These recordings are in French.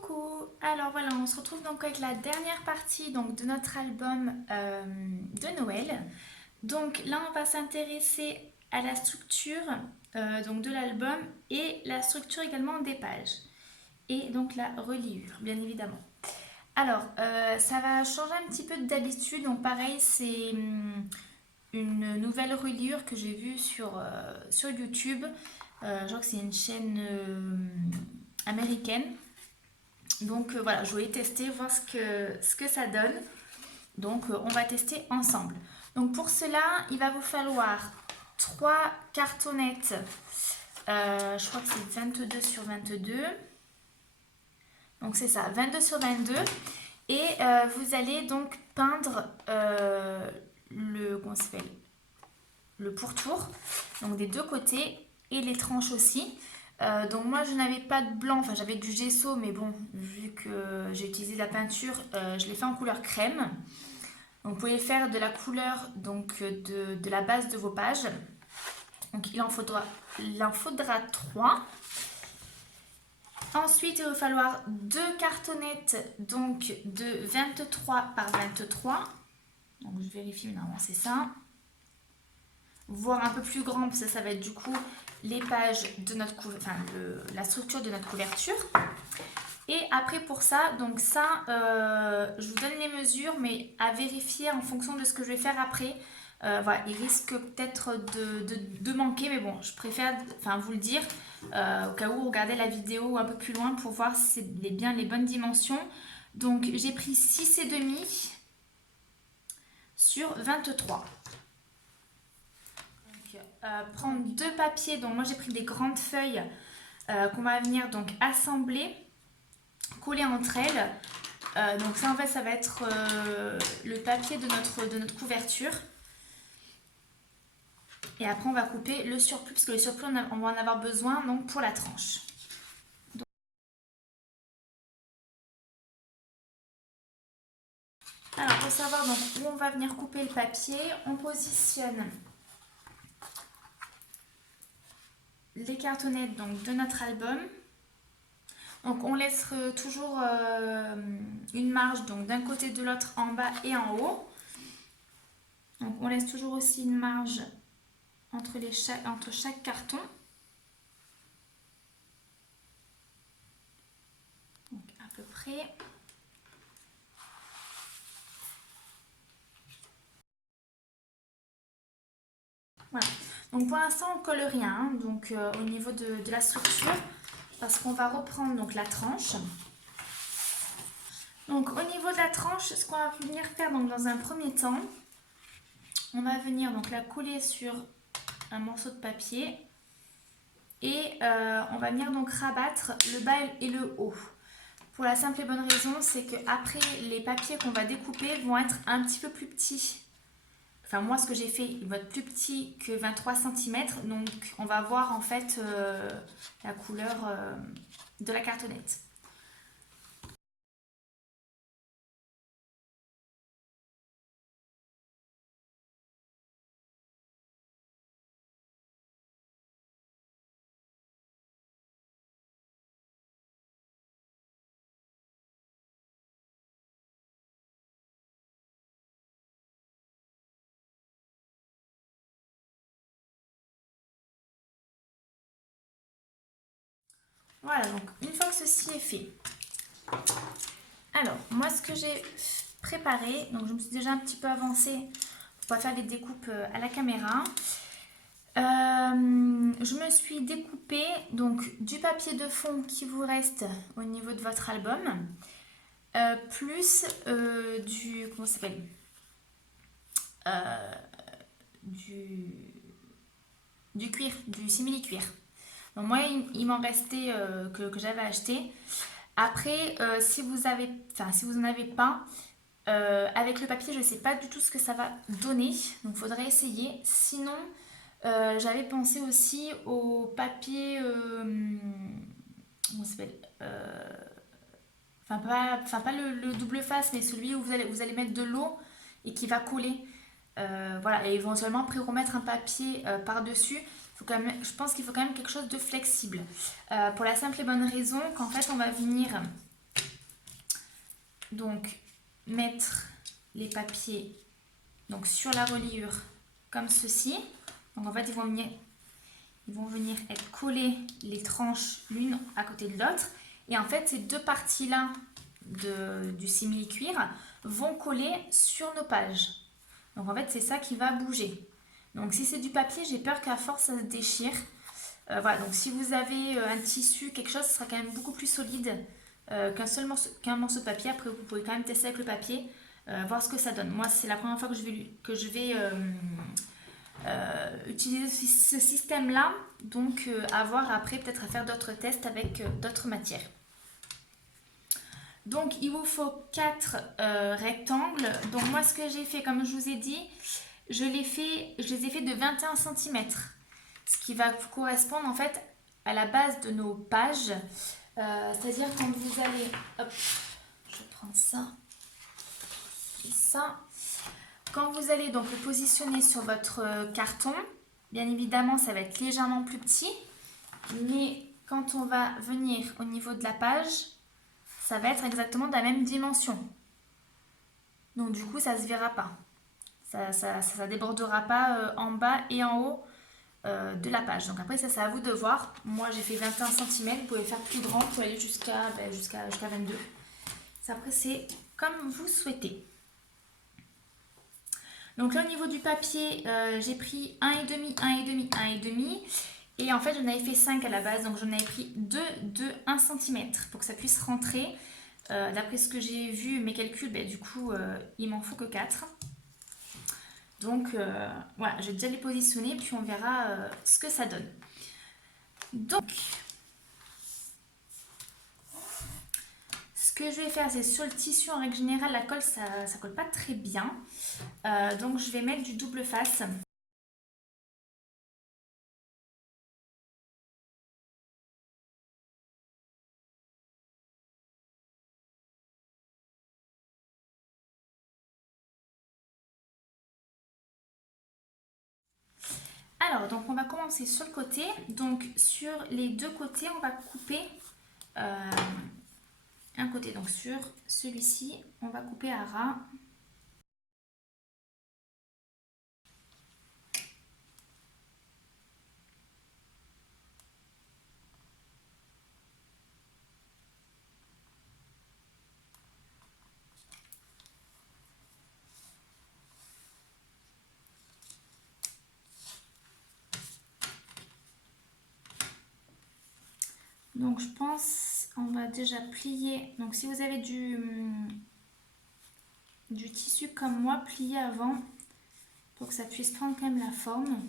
Coucou! Alors voilà, on se retrouve donc avec la dernière partie donc, de notre album de Noël. Donc là, on va s'intéresser à la structure donc de l'album et la structure également des pages. Et donc la reliure, bien évidemment. Alors, ça va changer un petit peu d'habitude. Donc pareil, c'est une nouvelle reliure que j'ai vue sur YouTube. Je crois que c'est une chaîne américaine. Donc voilà, je voulais tester, voir ce que ça donne. Donc on va tester ensemble. Donc pour cela, il va vous falloir 3 cartonnettes. Je crois que c'est 22 sur 22. Donc c'est ça, 22 sur 22. Et vous allez donc peindre comment ça s'appelle, le pourtour, donc des deux côtés et les tranches aussi. Donc moi je n'avais pas de blanc, enfin j'avais du gesso, mais bon, vu que j'ai utilisé de la peinture, je l'ai fait en couleur crème. Donc vous pouvez faire de la couleur donc de la base de vos pages. Donc il en faudra 3. Ensuite il va falloir 2 cartonnettes donc de 23 par 23. Donc je vérifie, normalement c'est ça. Voire un peu plus grand, parce que ça va être du coup les pages de notre la structure de notre couverture. Et après pour ça, donc ça, je vous donne les mesures, mais à vérifier en fonction de ce que je vais faire après. Voilà, il risque peut-être de manquer, mais bon, je préfère vous le dire, au cas où regardez la vidéo un peu plus loin pour voir si c'est bien les bonnes dimensions. Donc j'ai pris 6,5 sur 23. Prendre 2 papiers, donc moi j'ai pris des grandes feuilles qu'on va venir donc assembler, coller entre elles. Donc ça en fait ça va être le papier de notre couverture. Et après on va couper le surplus, parce que le surplus on va en avoir besoin donc pour la tranche. Alors pour savoir donc où on va venir couper le papier, on positionne les cartonnettes donc, de notre album. Donc on laisse toujours une marge donc d'un côté de l'autre, en bas et en haut. Donc on laisse toujours aussi une marge entre chaque carton. Donc à peu près. Voilà. Donc pour l'instant on colle rien hein, donc au niveau de la structure, parce qu'on va reprendre donc la tranche. Donc au niveau de la tranche, ce qu'on va venir faire donc, dans un premier temps, on va venir donc la coller sur un morceau de papier et on va venir donc rabattre le bas et le haut. Pour la simple et bonne raison, c'est que après les papiers qu'on va découper vont être un petit peu plus petits. Enfin moi ce que j'ai fait, il va être plus petit que 23 cm, donc on va voir en fait la couleur de la cartonnette. Voilà, donc une fois que ceci est fait, alors moi ce que j'ai préparé, donc je me suis déjà un petit peu avancée pour pas faire les découpes à la caméra. Je me suis découpé donc du papier de fond qui vous reste au niveau de votre album, plus comment ça s'appelle, du cuir, du simili-cuir. Donc moi il m'en restait que j'avais acheté. Après si vous n'en avez pas, avec le papier je ne sais pas du tout ce que ça va donner, donc il faudrait essayer. Sinon j'avais pensé aussi au papier, comment ça s'appelle, pas le double face, mais celui où vous allez mettre de l'eau et qui va coller. Voilà, et éventuellement après remettre un papier par-dessus. Je pense qu'il faut quand même quelque chose de flexible. Pour la simple et bonne raison qu'en fait on va venir donc mettre les papiers donc, sur la reliure comme ceci. Donc en fait, ils vont venir être collés les tranches l'une à côté de l'autre. Et en fait, ces deux parties-là du simili-cuir vont coller sur nos pages. Donc en fait, c'est ça qui va bouger. Donc si c'est du papier, j'ai peur qu'à force, ça se déchire. Voilà, donc si vous avez un tissu, quelque chose, ce sera quand même beaucoup plus solide qu'un morceau de papier. Après, vous pouvez quand même tester avec le papier, voir ce que ça donne. Moi, c'est la première fois que je vais utiliser ce système-là. Donc, à voir après, peut-être à faire d'autres tests avec d'autres matières. Donc, il vous faut 4 rectangles. Donc, moi, ce que j'ai fait, comme je vous ai dit, je les ai fait de 21 cm. Ce qui va correspondre en fait à la base de nos pages. C'est-à-dire quand vous allez... Hop, je prends ça et ça. Quand vous allez donc le positionner sur votre carton, bien évidemment, ça va être légèrement plus petit. Mais quand on va venir au niveau de la page, ça va être exactement de la même dimension. Donc du coup, ça ne se verra pas. Ça débordera pas en bas et en haut de la page. Donc après, ça c'est à vous de voir. Moi, j'ai fait 21 cm. Vous pouvez faire plus grand. Vous pouvez aller jusqu'à 22. Après, c'est comme vous souhaitez. Donc là, au niveau du papier, j'ai pris 1,5, 1,5, 1,5. Et en fait, j'en avais fait 5 à la base. Donc j'en avais pris 2 de 1 cm pour que ça puisse rentrer. D'après ce que j'ai vu, mes calculs, du coup, il m'en faut que 4. Donc voilà, je vais déjà les positionner, puis on verra ce que ça donne. Donc, ce que je vais faire, c'est sur le tissu, en règle générale, la colle, ça colle pas très bien. Donc, je vais mettre du double face. Alors, donc on va commencer sur le côté. Donc, sur les deux côtés, on va couper un côté. Donc, sur celui-ci, on va couper à ras. Donc je pense, on va déjà plier. Donc si vous avez du tissu comme moi, pliez avant pour que ça puisse prendre quand même la forme.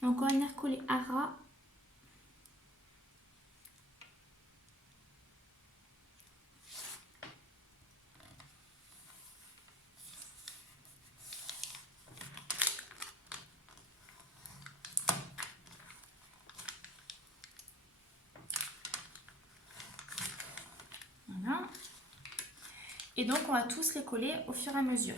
Donc on va venir coller à ras. Voilà. Et donc on va tous les coller au fur et à mesure.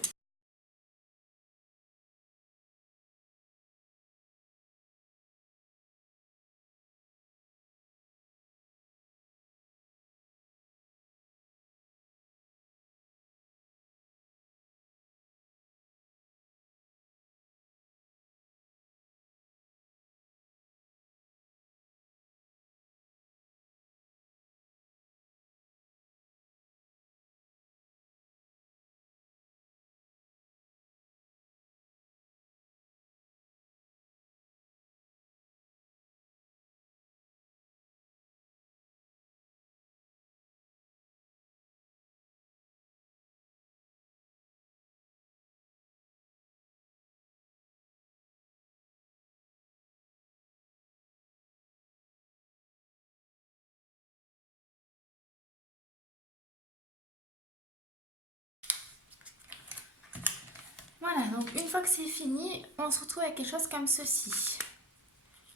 Voilà, donc une fois que c'est fini, on se retrouve avec quelque chose comme ceci.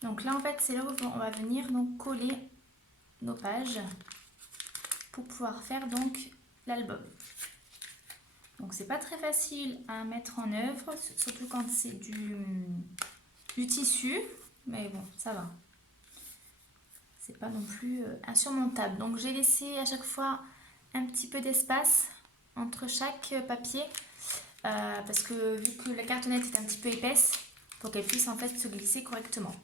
Donc là en fait c'est là où on va venir donc coller nos pages pour pouvoir faire donc l'album. Donc c'est pas très facile à mettre en œuvre, surtout quand c'est du tissu. mais bon, ça va. C'est pas non plus insurmontable. Donc j'ai laissé à chaque fois un petit peu d'espace entre chaque papier parce que vu que la cartonnette est un petit peu épaisse, pour qu'elle puisse en fait se glisser correctement.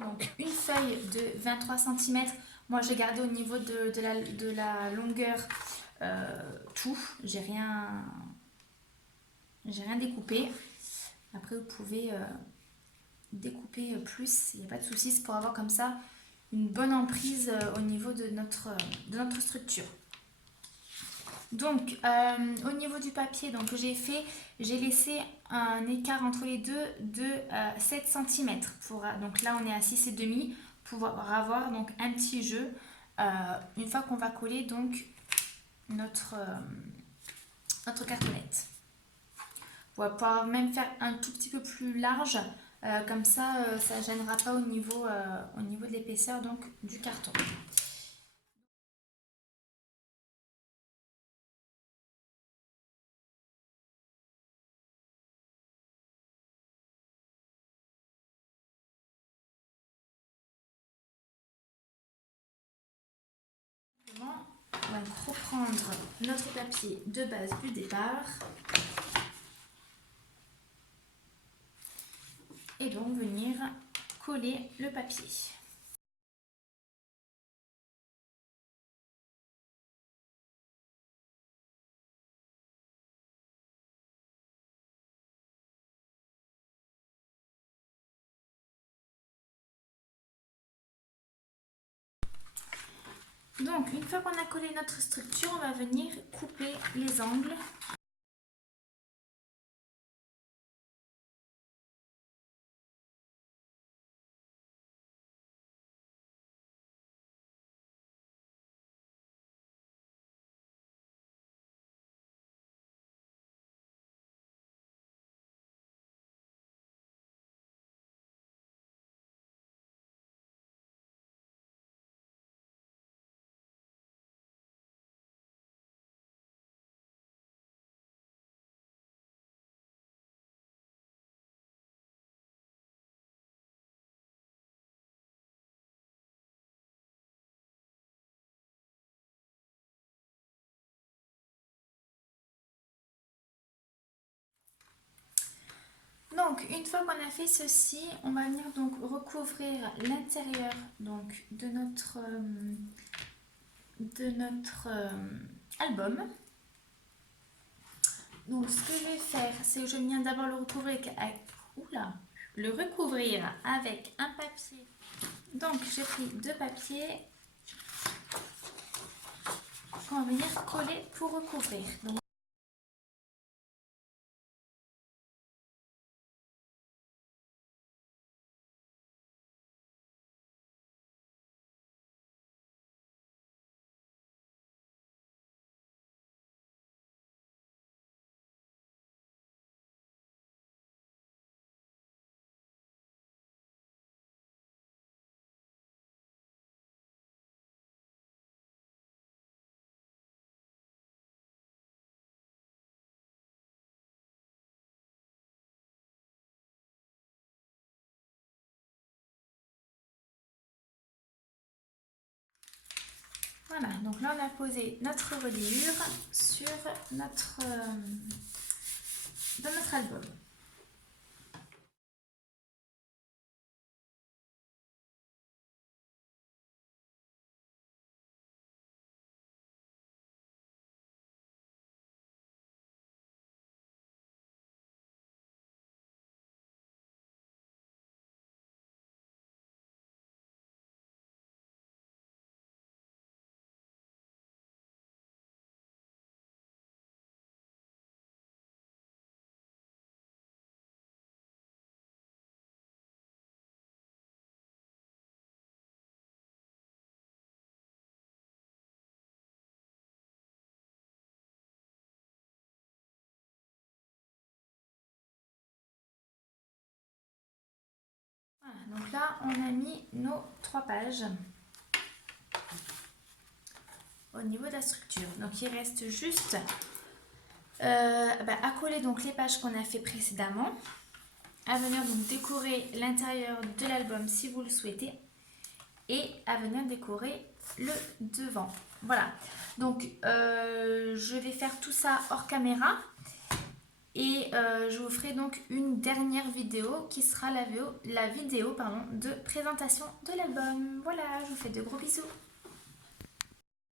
Donc une feuille de 23 cm, moi j'ai gardé au niveau de la longueur tout, j'ai rien découpé. Après vous pouvez découper plus, il n'y a pas de souci, c'est pour avoir comme ça une bonne emprise au niveau de notre structure. Donc au niveau du papier, donc j'ai laissé un écart entre les deux de 7 cm. Donc là on est à 6,5 pour avoir donc un petit jeu une fois qu'on va coller donc notre cartonnette. On va pouvoir même faire un tout petit peu plus large, comme ça ça ne gênera pas au niveau de l'épaisseur donc du carton. On va reprendre notre papier de base du départ et donc venir coller le papier. Donc une fois qu'on a collé notre structure, on va venir couper les angles. Donc une fois qu'on a fait ceci, on va venir donc recouvrir l'intérieur donc de notre album. Donc ce que je vais faire, c'est que je viens d'abord le recouvrir avec un papier. Donc j'ai pris deux papiers qu'on va venir coller pour recouvrir. Donc, voilà, donc là on a posé notre reliure sur dans notre album. Voilà, donc là on a mis nos 3 pages au niveau de la structure. Donc il reste juste à coller donc les pages qu'on a fait précédemment à venir donc décorer l'intérieur de l'album si vous le souhaitez et à venir décorer le devant. Voilà, donc je vais faire tout ça hors caméra et je vous ferai donc une dernière vidéo qui sera la vidéo de présentation de l'album. Voilà, je vous fais de gros bisous.